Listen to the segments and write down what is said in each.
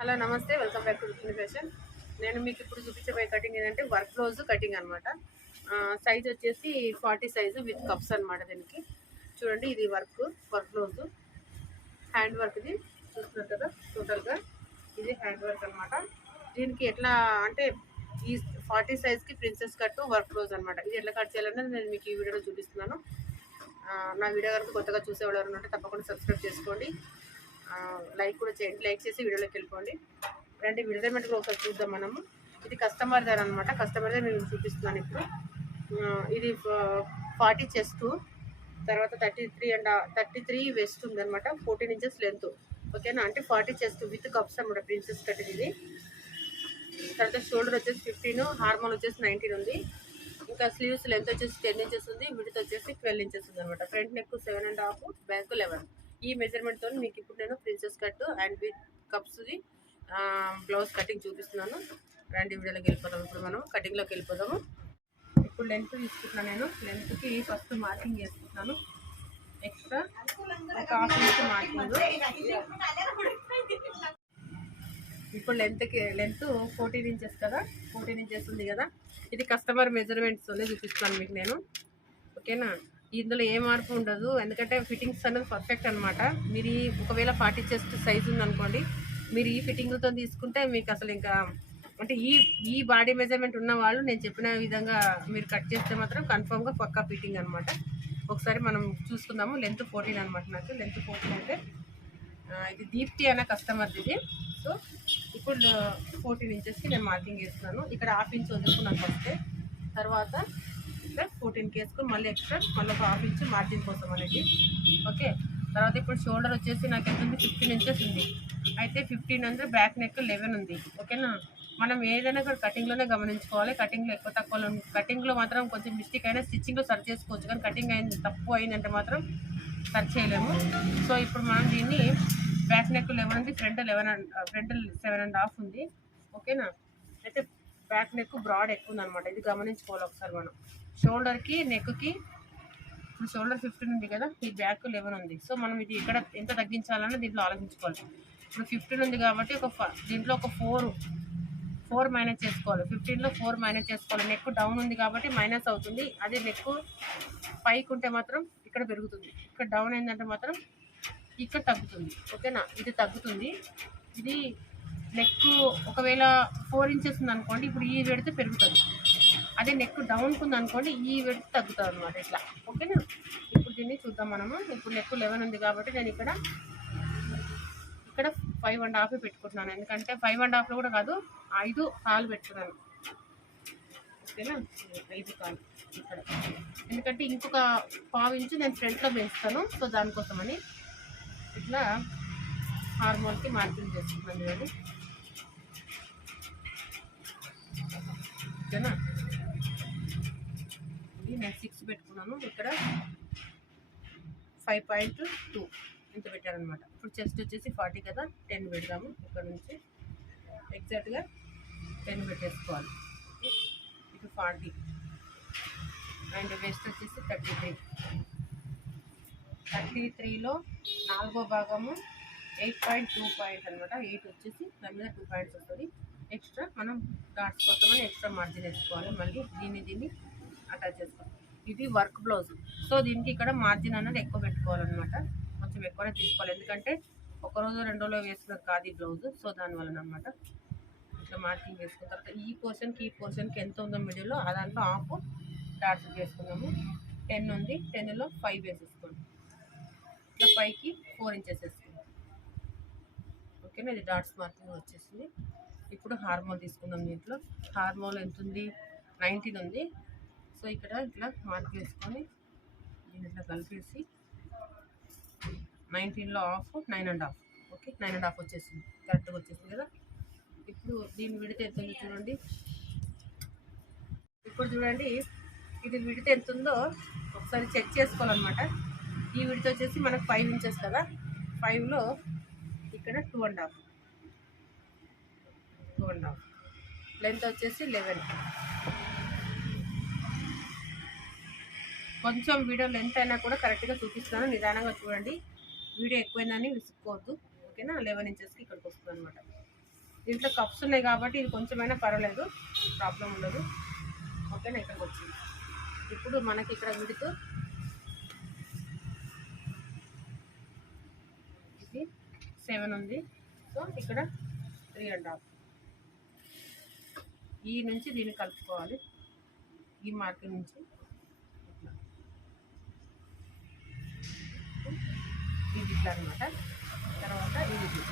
Hello నమస్తే, welcome back to Rukmini fashion. నేను మీకు ఇప్పుడు చూపించబోయే కటింగ్ ఏంటంటే వర్క్ బ్లౌజ్ కటింగ్ అనమాట. సైజ్ వచ్చేసి 40 సైజు విత్ కప్స్ అనమాట. దీనికి చూడండి, ఇది వర్క్ బ్లౌజ్ హ్యాండ్ వర్క్. ఇది చూస్తున్నారు కదా, టోటల్గా ఇది హ్యాండ్ వర్క్ అనమాట. దీనికి ఎట్లా అంటే ఈ 40 సైజ్కి ప్రిన్సెస్ కట్ వర్క్ బ్లౌజ్ అనమాట. ఇది ఎట్లా కట్ చేయాలనేది నేను మీకు ఈ వీడియోలో చూపిస్తున్నాను. నా వీడియో కనుక కొత్తగా చూసేవాళ్ళు ఉంటే తప్పకుండా సబ్స్క్రైబ్ చేసుకోండి, లైక్ కూడా చేయండి. లైక్ చేసి వీడియోలోకి వెళ్ళిపోండి. రండి మెజర్మెంట్ కూడా ఒకసారి చూద్దాం మనము. ఇది కస్టమర్ దగ్గర అనమాట. కస్టమర్ దగ్గర నేను చూపిస్తున్నాను ఇప్పుడు. ఇది 40 చెస్ట్, తర్వాత 33 వెస్ట్ ఉందనమాట. 14 ఇంచెస్ లెంత్. ఓకేనా, అంటే 40 చెస్ట్ విత్ కప్స్ అనమాట. ప్రిన్సెస్ కట్ ఇది. తర్వాత షోల్డర్ వచ్చేసి 15, హార్మోన్ వచ్చేసి 19 ఉంది. ఇంకా స్లీవ్స్ లెంత్ వచ్చేసి 10 ఇంచెస్ ఉంది, విడ్త్ వచ్చేసి 12 ఇంచెస్ ఉంది అనమాట. Front neck 7.5, back 11. ఈ మెజర్మెంట్తో మీకు ఇప్పుడు నేను ప్రిన్సెస్ కట్ అండ్ విత్ కప్స్ది బ్లౌజ్ కటింగ్ చూపిస్తున్నాను. రండి వీడియోలోకి వెళ్ళిపోదాం. ఇప్పుడు మనం కటింగ్లోకి వెళ్ళిపోదాము. ఇప్పుడు లెంత్ తీసుకుంటున్నాను. నేను లెంత్కి ఫస్ట్ మార్కింగ్ చేసుకుంటున్నాను. ఎక్స్ట్రా ఒక హాఫ్ ఇంచ్ మార్కింగ్. ఇప్పుడు లెంత్ 14 ఇంచెస్ కదా, 14 ఇంచెస్ ఉంది కదా. ఇది కస్టమర్ మెజర్మెంట్స్తోనే చూపిస్తున్నాను మీకు నేను. ఓకేనా, ఇందులో ఏ మార్పు ఉండదు, ఎందుకంటే ఫిట్టింగ్స్ అనేది పర్ఫెక్ట్ అనమాట. మీరు ఒకవేళ 40 చెస్ట్ సైజు ఉందనుకోండి, మీరు ఈ ఫిట్టింగ్తో తీసుకుంటే మీకు అసలు ఇంకా అంటే ఈ బాడీ మెజర్మెంట్ ఉన్న వాళ్ళు నేను చెప్పిన విధంగా మీరు కట్ చేస్తే మాత్రం కన్ఫామ్గా పక్కా ఫిట్టింగ్ అనమాట. ఒకసారి మనం చూసుకుందాము. లెంత్ 14 అనమాట. నాకు లెంత్ 14 అంటే ఇది దీప్తి అనే కస్టమర్ది ఇది. సో ఇప్పుడు 14 ఇంచెస్కి నేను మార్కింగ్ చేస్తున్నాను. ఇక్కడ హాఫ్ ఇంచ్ వదులుకున్నాను ఫస్ట్. తర్వాత ఇక్కడ 14కి వేసుకొని మళ్ళీ ఎక్స్ట్రా మళ్ళీ ఒక హాఫ్ ఇంచ్ మార్జిన్ కోసం అనేది. ఓకే, తర్వాత ఇప్పుడు షోల్డర్ వచ్చేసి నాకు ఎంత ఉంది, 15 ఇంచెస్ ఉంది. అయితే 15 అంటే బ్యాక్ నెక్ 11 ఉంది. ఓకేనా, మనం ఏదైనా కూడా కటింగ్లోనే గమనించుకోవాలి. కటింగ్లో ఎక్కువ తక్కువ, కటింగ్లో మాత్రం కొంచెం మిస్టేక్ అయినా స్టిచ్చింగ్లో సర్చ్ చేసుకోవచ్చు, కానీ కటింగ్ అయింది తప్పు అయిందంటే మాత్రం సర్చ్ చేయలేము. సో ఇప్పుడు మనం దీన్ని బ్యాక్ నెక్ 11 ఉంది, ఫ్రంట్ 7.5 ఉంది. ఓకేనా, అయితే బ్యాక్ నెక్ బ్రాడ్ ఎక్కువ ఉందన్నమాట. ఇది గమనించుకోవాలి ఒకసారి మనం. షోల్డర్కి నెక్కి ఇప్పుడు షోల్డర్ 15 ఉంది కదా, ఈ బ్యాక్ 11 ఉంది. సో మనం ఇది ఇక్కడ ఎంత తగ్గించాలని దీంట్లో ఆలోచించుకోవాలి. ఇప్పుడు 15 ఉంది కాబట్టి దీంట్లో ఒక 4 మైనస్ చేసుకోవాలి. 15లో 4 మైనస్ చేసుకోవాలి. నెక్ డౌన్ ఉంది కాబట్టి మైనస్ అవుతుంది. అదే నెక్ పైకి ఉంటే మాత్రం ఇక్కడ పెరుగుతుంది. ఇక్కడ డౌన్ అయిందంటే మాత్రం ఇక్కడ తగ్గుతుంది. ఓకేనా, ఇది తగ్గుతుంది. ఇది నెక్ ఒకవేళ 4 ఇంచెస్ ఉంది అనుకోండి, ఇప్పుడు ఈ వెడితే పెరుగుతుంది. అదే నెక్ డౌన్కి ఉంది అనుకోండి, ఈ వెడితే తగ్గుతుంది అనమాట. ఇట్లా. ఓకేనా, ఇప్పుడు దీన్ని చూద్దాం మనము. ఇప్పుడు నెక్ 11 ఉంది కాబట్టి నేను ఇక్కడ 5.5 పెట్టుకుంటున్నాను. ఎందుకంటే 5.5లో కూడా కాదు, 5 కాలు పెట్టుకున్నాను. ఓకేనా, 5 కాలు ఇక్కడ. ఎందుకంటే ఇంకొక 1/2 ఇంచు నేను ఫ్రంట్లో పెంచుతాను. సో దానికోసమని ఇట్లా హార్మోన్కి మార్కింగ్ చేసుకుంటున్నాను. చూడండి. ఓకేనా, ఇది నేను 6 పెట్టుకున్నాను. ఇక్కడ 5.2 ఇంత పెట్టారనమాట. ఇప్పుడు చెస్ట్ వచ్చేసి 40 కదా, 10 పెడదాము. ఇక్కడ నుంచి ఎగ్జాక్ట్గా 10 పెట్టేసుకోవాలి. ఇటు 40 అండ్ వెస్ట్ వచ్చేసి 33లో 4వ భాగము 8.2 పాయింట్ అనమాట. 8 వచ్చేసి దాని మీద 2 పాయింట్స్ వస్తుంది. ఎక్స్ట్రా మనం డాట్స్ కోసమని ఎక్స్ట్రా మార్జిన్ వేసుకోవాలి. మళ్ళీ దీన్ని అటాచ్ చేసుకోవాలి. ఇది వర్క్ బ్లౌజ్. సో దీనికి ఇక్కడ మార్జిన్ అనేది ఎక్కువ పెట్టుకోవాలన్నమాట. కొంచెం ఎక్కువనే తీసుకోవాలి, ఎందుకంటే ఒకరోజు 2 రోజులు వేసుకున్నది కాదు ఈ బ్లౌజ్. సో దానివల్ల అనమాట ఇట్లా మార్కింగ్ వేసుకున్న తర్వాత ఈ పోర్షన్కి ఎంత ఉందో మిడిల్లో ఆ దాంట్లో హాఫ్ డాట్స్ వేసుకున్నాము. 10 ఉంది, 10లో 5 వేసేసుకోండి. ఇట్లా 5కి 4 ఇంచెస్ వేసుకుందాం. ఓకేనా, ఇది డాట్స్ మార్కింగ్ వచ్చేసింది. ఇప్పుడు హార్మోల్ తీసుకుందాం. దీంట్లో హార్మోల్ ఎంత ఉంది, 19 ఉంది. సో ఇక్కడ ఇట్లా మార్క్ వేసుకొని దీన్ని ఇట్లా కలిపేసి 19లో హాఫ్ 9.5. ఓకే, 9.5 వచ్చేసింది, కరెక్ట్గా వచ్చేసింది కదా. ఇప్పుడు దీని విడత ఎంత ఉంది చూడండి. ఇప్పుడు చూడండి, ఇది విడత ఎంత ఉందో ఒకసారి చెక్ చేసుకోవాలన్నమాట. ఈ విడత వచ్చేసి మనకు 5 ఇంచెస్ కదా, 5లో ఇక్కడ 2.5 లెంత్ వచ్చేసి 11. కొంచెం వీడియో లెంత్ అయినా కూడా కరెక్ట్గా చూపిస్తాను, నిదానంగా చూడండి. వీడియో ఎక్కువైందని విసుక్కోవద్దు. ఓకేనా, 11 ఇంచెస్కి ఇక్కడికి వస్తుంది అనమాట. దీంట్లో కప్స్ ఉన్నాయి కాబట్టి ఇది కొంచెమైనా పర్వాలేదు, ప్రాబ్లం ఉండదు. ఓకేనా, ఇక్కడికి వచ్చింది. ఇప్పుడు మనకి ఇక్కడ విడుతూ ఇది 7 ఉంది. సో ఇక్కడ 3.5 ఈ నుంచి దీన్ని కలుపుకోవాలి. ఈ మార్కింగ్ నుంచి ఇది ఇట్లా అనమాట. తర్వాత ఇది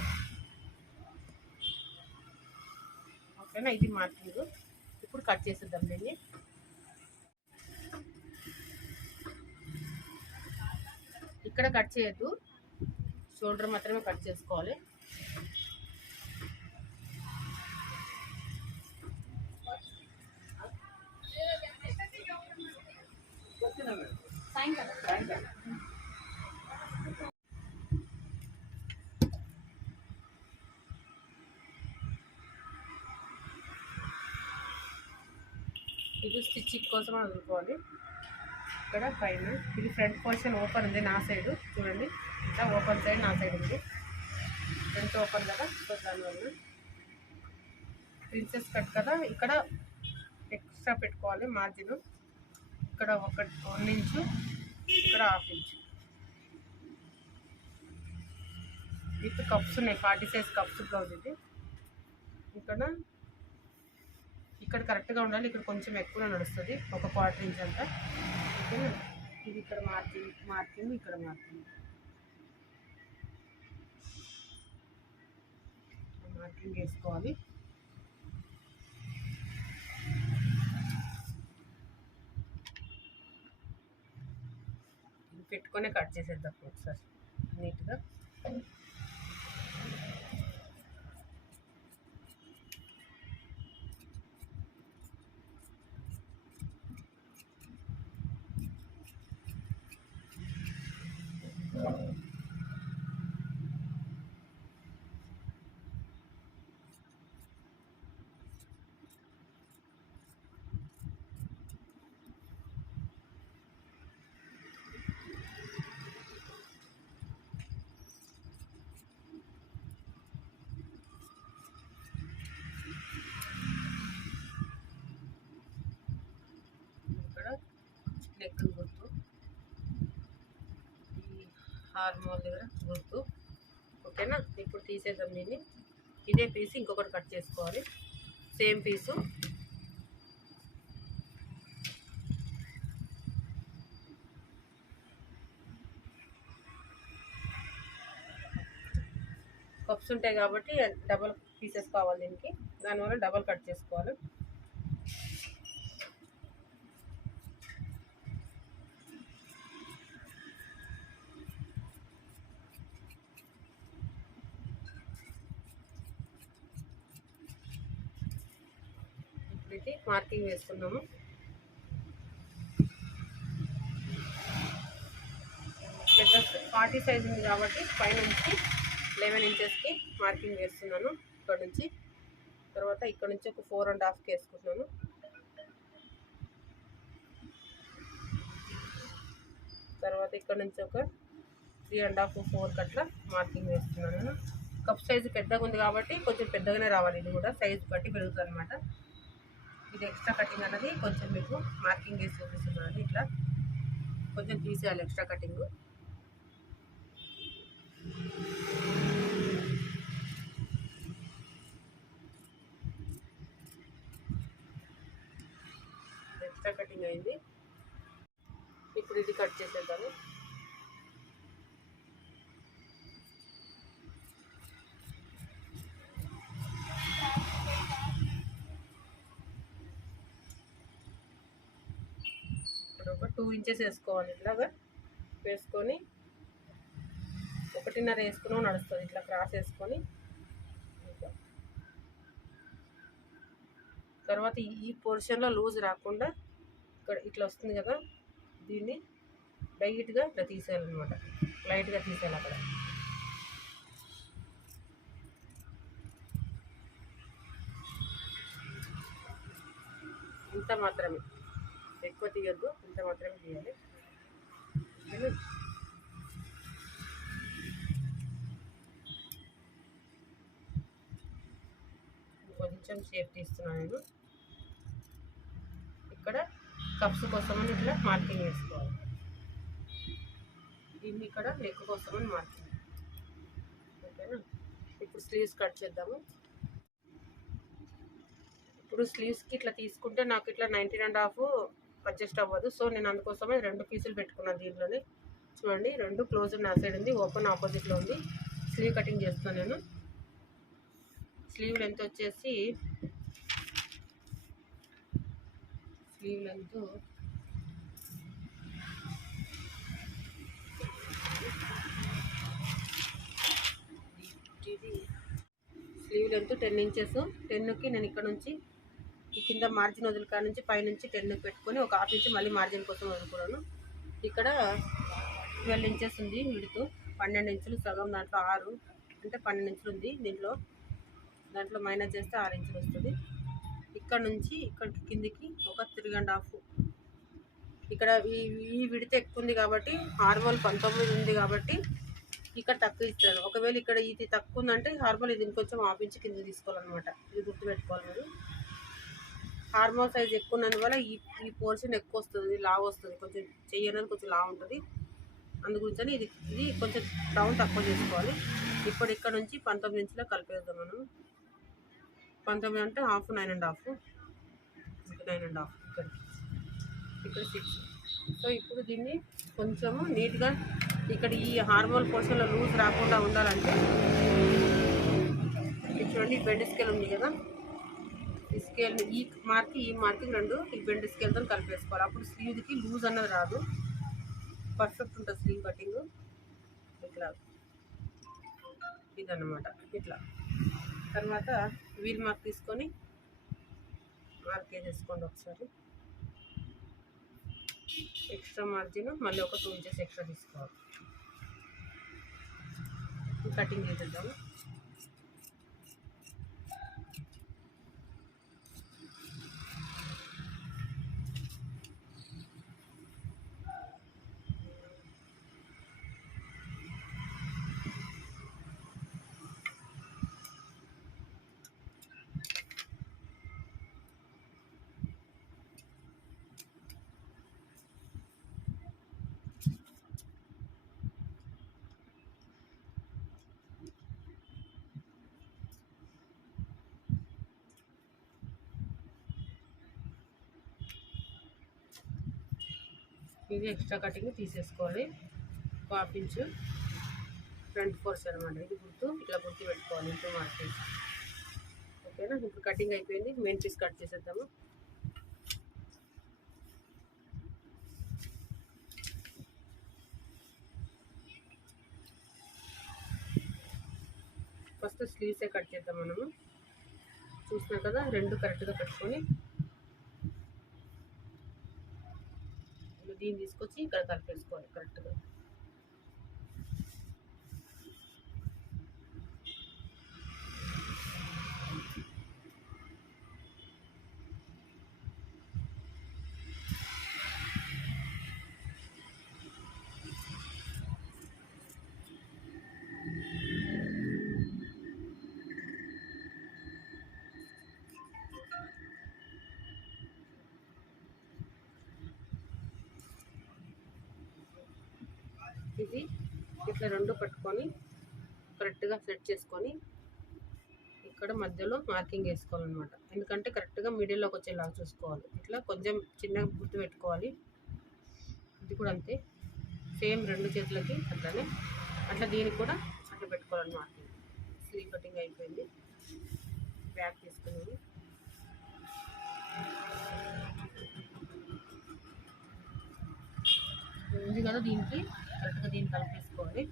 ఓకేనా, ఇది మార్కింగ్. ఇప్పుడు కట్ చేసేద్దాం దీన్ని. ఇక్కడ కట్ చేయొద్దు, షోల్డర్ మాత్రమే కట్ చేసుకోవాలి. ఇది స్టిచ్చింగ్ కోసం వదులుకోవాలి. ఇక్కడ పైన ఇది ఫ్రంట్ పోర్షన్ ఓపెన్ ఉంది నా సైడ్, చూడండి ఇట్లా ఓపెన్ సైడ్ నా సైడ్ ఉంది. ఫ్రంట్ ఓపెన్ కదా, సో దానివల్ల ప్రిన్సెస్ కట్ కదా, ఇక్కడ ఎక్స్ట్రా పెట్టుకోవాలి మార్జిన్. ఇక్కడ 1 ఇంచు, ఇక్కడ 1/2 ఇంచు. విత్ కప్స్ ఉన్నాయి, 40 సైజ్ కప్స్ బ్లౌజ్ ఇది. ఇక్కడ కరెక్ట్గా ఉండాలి, ఇక్కడ కొంచెం ఎక్కువ నడుస్తుంది, ఒక 1/4 ఇంచ్ అంతా. ఓకేనా, ఇది ఇక్కడ మార్కింగ్ ఇక్కడ మార్కింగ్ వేసుకోవాలి. ఇది పెట్టుకొని కట్ చేసేద్దాం ఒకసారి నీట్గా. నెక్ గుర్తు, ఈ హార్మోన్ దగ్గర గుర్తు. ఓకేనా, ఇప్పుడు తీసేద్దాం దీన్ని. ఇదే పీస్ ఇంకొకటి కట్ చేసుకోవాలి, సేమ్ పీసు. కప్స్ ఉంటాయి కాబట్టి డబల్ పీసెస్ కావాలి దీనికి, దానివల్ల డబల్ కట్ చేసుకోవాలి. ఇది మార్కింగ్ వేసుకున్నాము. పెద్ద 40 సైజ్ ఉంది కాబట్టి పైనుంచి 11 ఇంచెస్కి మార్కింగ్ వేస్తున్నాను ఇక్కడ నుంచి. తర్వాత ఇక్కడ నుంచి ఒక 4.5కి వేసుకుంటున్నాను. తర్వాత ఇక్కడ నుంచి ఒక 3.5 4 అట్లా మార్కింగ్ వేస్తున్నాను. కప్ సైజు పెద్దగా ఉంది కాబట్టి కొంచెం పెద్దగానే రావాలి, ఇది కూడా సైజు బట్టి పెరుగుతుంది అనమాట. ఇది ఎక్స్ట్రా కటింగ్ అన్నది కొంచెం మీకు మార్కింగ్ వేసి చూపిస్తున్నాను. ఇట్లా కొంచెం తీసేయాలి ఎక్స్ట్రా కటింగ్. ఎక్స్ట్రా కటింగ్ అయింది. ఇప్పుడు ఇది కట్ చేసేద్దాము. ఒక 2 ఇంచెస్ వేసుకోవాలి. ఇట్లాగా వేసుకొని 1.5 వేసుకుని నడుస్తుంది. ఇట్లా క్రాస్ వేసుకొని తర్వాత ఈ పోర్షన్లో లూజ్ రాకుండా ఇక్కడ ఇట్లా వస్తుంది కదా, దీన్ని లైట్గా ఇట్లా తీసేయాలన్నమాట. లైట్గా తీసేయాలి అక్కడ. ఇంత మాత్రమే, ఎక్కువ తీయద్దు, ఇంత మాత్రమే తీయాలి. కొంచెం షేప్ తీస్తున్నాను నేను. ఇక్కడ కప్స్ కోసమని ఇట్లా మార్కింగ్ వేసుకోవాలి. దీన్ని ఇక్కడ నెక్ కోసమని మార్కింగ్. ఓకేనా. ఇప్పుడు స్లీవ్స్ కట్ చేద్దాము. ఇప్పుడు స్లీవ్స్కి ఇట్లా తీసుకుంటే నాకు ఇట్లా 19.5 అడ్జస్ట్ అవ్వదు. సో నేను అందుకోసమే 2 పీసులు పెట్టుకున్నాను దీంట్లోనే. చూడండి, 2 క్లోజ్ నా సైడ్ ఉంది, ఓపెన్ ఆపోజిట్లో ఉంది. స్లీవ్ కటింగ్ చేస్తాను నేను. స్లీవ్ లెంత్ వచ్చేసి sleeve length sleeve length 10 inches. 10కి నేను ఇక్కడ నుంచి ఈ కింద మార్జిన్ వదులుకా నుంచి పైనుంచి 10కి పెట్టుకొని ఒక హాఫ్ ఇంచ్ మళ్ళీ మార్జిన్ కోసం వదులుకున్నాను. ఇక్కడ 12 ఇంచెస్ ఉంది విడుతూ, 12 ఇంచులు సగం, దాంట్లో 6 అంటే 12 ఇంచులు ఉంది. దాంట్లో మైనస్ చేస్తే 6 ఇంచులు వస్తుంది. ఇక్కడ నుంచి ఇక్కడికి కిందికి ఒక 3.5. ఇక్కడ ఈ విడితే ఎక్కువ ఉంది కాబట్టి, హార్మోల్ 19 ఉంది కాబట్టి ఇక్కడ తక్కువ ఇస్తారు. ఒకవేళ ఇక్కడ ఇది తక్కువ ఉందంటే హార్మోల్ ఇది ఇంకొంచెం హాఫ్ ఇంచ్ కింద తీసుకోవాలన్నమాట. ఇది గుర్తుపెట్టుకోవాలి మీరు. హార్మోల్ సైజ్ ఎక్కువ ఉన్నందువల్ల ఈ పోర్షన్ ఎక్కువ వస్తుంది, లావు వస్తుంది, కొంచెం చెయ్యి అనేది కొంచెం లావు ఉంటుంది. అందుగురించి ఇది కొంచెం డౌన్ తక్కువ చేసుకోవాలి. ఇప్పుడు ఇక్కడ నుంచి 19 ఇంచులో కలిపేద్దాం మనం. 19 అంటే హాఫ్, 9.5, 9.5 ఇక్కడ 6. సో ఇప్పుడు దీన్ని కొంచెము నీట్గా ఇక్కడ ఈ హార్మోల్ పోర్షన్లో లూజ్ రాకుండా ఉండాలంటే చూడండి, బెండ్ స్కేల్ ఉంది కదా, ఈ స్కేల్ని ఈ మార్కి 2 ఈ బెండ్ స్కేల్తో కలిపేసుకోవాలి. అప్పుడు స్లీవ్కి లూజ్ అన్నది రాదు, పర్ఫెక్ట్ ఉంటుంది స్లీవ్ కటింగ్. ఇట్లా ఇదన్నమాట. ఇట్లా తర్వాత వీల్ మార్క్ తీసుకొని మార్క్ వేసేసుకోండి ఒకసారి. ఎక్స్ట్రా మార్జిన్ మళ్ళీ ఒక 2 ఇంచెస్ ఎక్స్ట్రా తీసుకోవాలి. కటింగ్ చేసేద్దాము. ఇది ఎక్స్ట్రా కటింగ్ తీసేసుకోవాలి. 1/2 ఇంచు ఫ్రంట్ ఫోర్స్ అనమాట. ఇది ఇట్లా గుర్తు పెట్టుకోవాలి ఇంటూ మార్కింగ్. ఓకేనా. ఇప్పుడు కటింగ్ అయిపోయింది. మెయిన్ పీస్ కట్ చేసేద్దాము. ఫస్ట్ స్లీవ్సే కట్ చేద్దాం మనము. చూస్తున్నాం కదా, 2 కరెక్ట్గా పెట్టుకొని దీన్ని తీసుకొచ్చి ఇక్కడ కలిపేసుకోవాలి కరెక్ట్గా. ఇది ఇట్లా 2 పట్టుకొని కరెక్ట్గా సెట్ చేసుకొని ఇక్కడ మధ్యలో మార్కింగ్ వేసుకోవాలన్నమాట. ఎందుకంటే కరెక్ట్గా మిడిల్లోకి వచ్చేలాగా చూసుకోవాలి. ఇట్లా కొంచెం చిన్నగా గుర్తు పెట్టుకోవాలి. ఇది కూడా అంతే, సేమ్ 2 చేతులకి అట్లానే అట్లా దీనికి కూడా అట్లా పెట్టుకోవాలన్నమాట. స్లీవ్ కటింగ్ అయిపోయింది. బ్యాక్ తీసుకునేది ఉంది కదా, దీనికి కరెక్ట్గా దీన్ని కలిపేసుకోవాలి.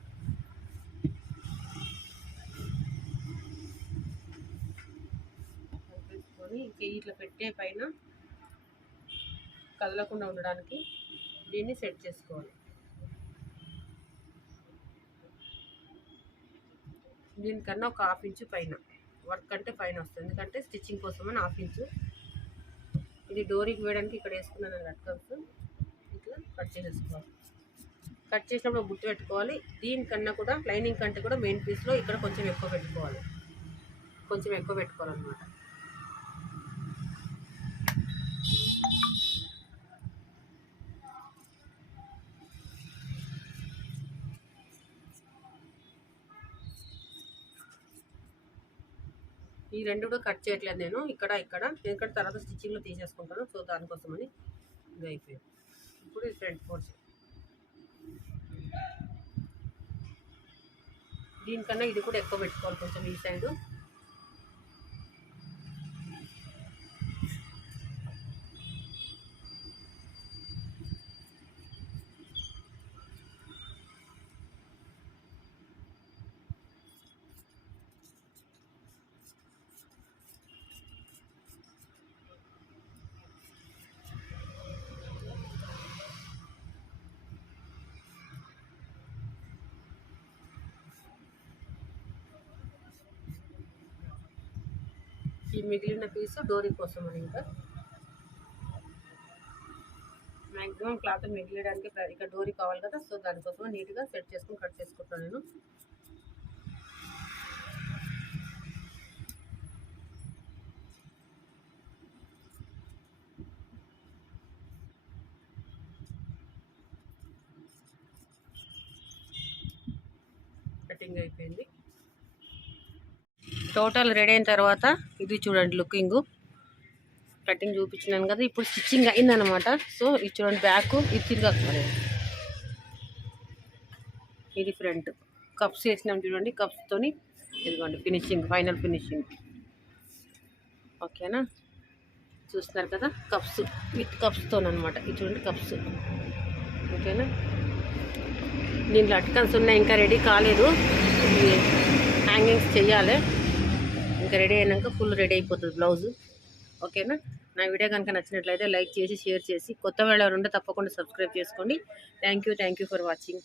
కలిపేసుకొని ఇట్లా పెట్టే పైన కదలకుండా ఉండడానికి దీన్ని సెట్ చేసుకోవాలి. దీనికన్నా ఒక 1/2 ఇంచు పైన వర్క్ అంటే పైన వస్తుంది, ఎందుకంటే స్టిచ్చింగ్ కోసమని 1/2 ఇంచు. ఇది డోరీకి వేయడానికి ఇక్కడ వేసుకున్నాను లట్కన్స్. ఇట్లా కట్ చేసేసుకోవాలి. కట్ చేసినప్పుడు గుర్తు పెట్టుకోవాలి, దీనికన్నా కూడా లైనింగ్ కంటే కూడా మెయిన్ పీస్లో ఇక్కడ కొంచెం ఎక్కువ పెట్టుకోవాలన్నమాట. ఈ రెండు కూడా కట్ చేయట్లేదు నేను, ఇక్కడ ఎందుకంటే తర్వాత స్టిచ్చింగ్లో తీసేసుకుంటాను. సో దానికోసమని ఇది అయిపోయింది. ఇప్పుడు ఇది ఫ్రంట్ పోర్షన్. దీనికన్నా ఇది కూడా ఎక్కువ పెట్టుకోవాలి కొంచెం ఈ సైడు. ఈ మిగిలిన పీస్ డోరీ కోసం అని ఇంకా మ్యాక్సిమం క్లాత్ మిగిలియడానికి ఇక్కడ డోరీ కావాలి కదా. సో దానికోసం నీట్గా సెట్ చేసుకుని కట్ చేసుకుంటాను నేను. కటింగ్ అయిపోయింది. టోటల్ రెడీ అయిన తర్వాత ఇది చూడండి లుకింగ్. కటింగ్ చూపించినాను కదా, ఇప్పుడు స్టిచ్చింగ్ అయిందనమాట. సో ఇది చూడండి బ్యాక్, ఇది తిరగకపోలేదు. ఇది ఫ్రంట్ కప్స్ వేసినాం చూడండి, కప్స్తోని ఇదిగోండి ఫినిషింగ్, ఫైనల్ ఫినిషింగ్. ఓకేనా, చూస్తున్నారు కదా కప్స్ విత్ కప్స్తోనమాట. ఇది చూడండి కప్స్. ఓకేనా, దీంట్లో అట్కన్స్ ఉన్నాయి, ఇంకా రెడీ కాలేదు. హ్యాంగింగ్స్ చెయ్యాలి, ఇంకా రెడీ అయినాక ఫుల్ రెడీ అయిపోతుంది బ్లౌజు. ఓకేనా, నా వీడియో కనుక నచ్చినట్లయితే లైక్ చేసి షేర్ చేసి, కొత్త వాళ్ళు ఎవరు ఉంటే తప్పకుండా సబ్స్క్రైబ్ చేసుకోండి. Thank you for watching.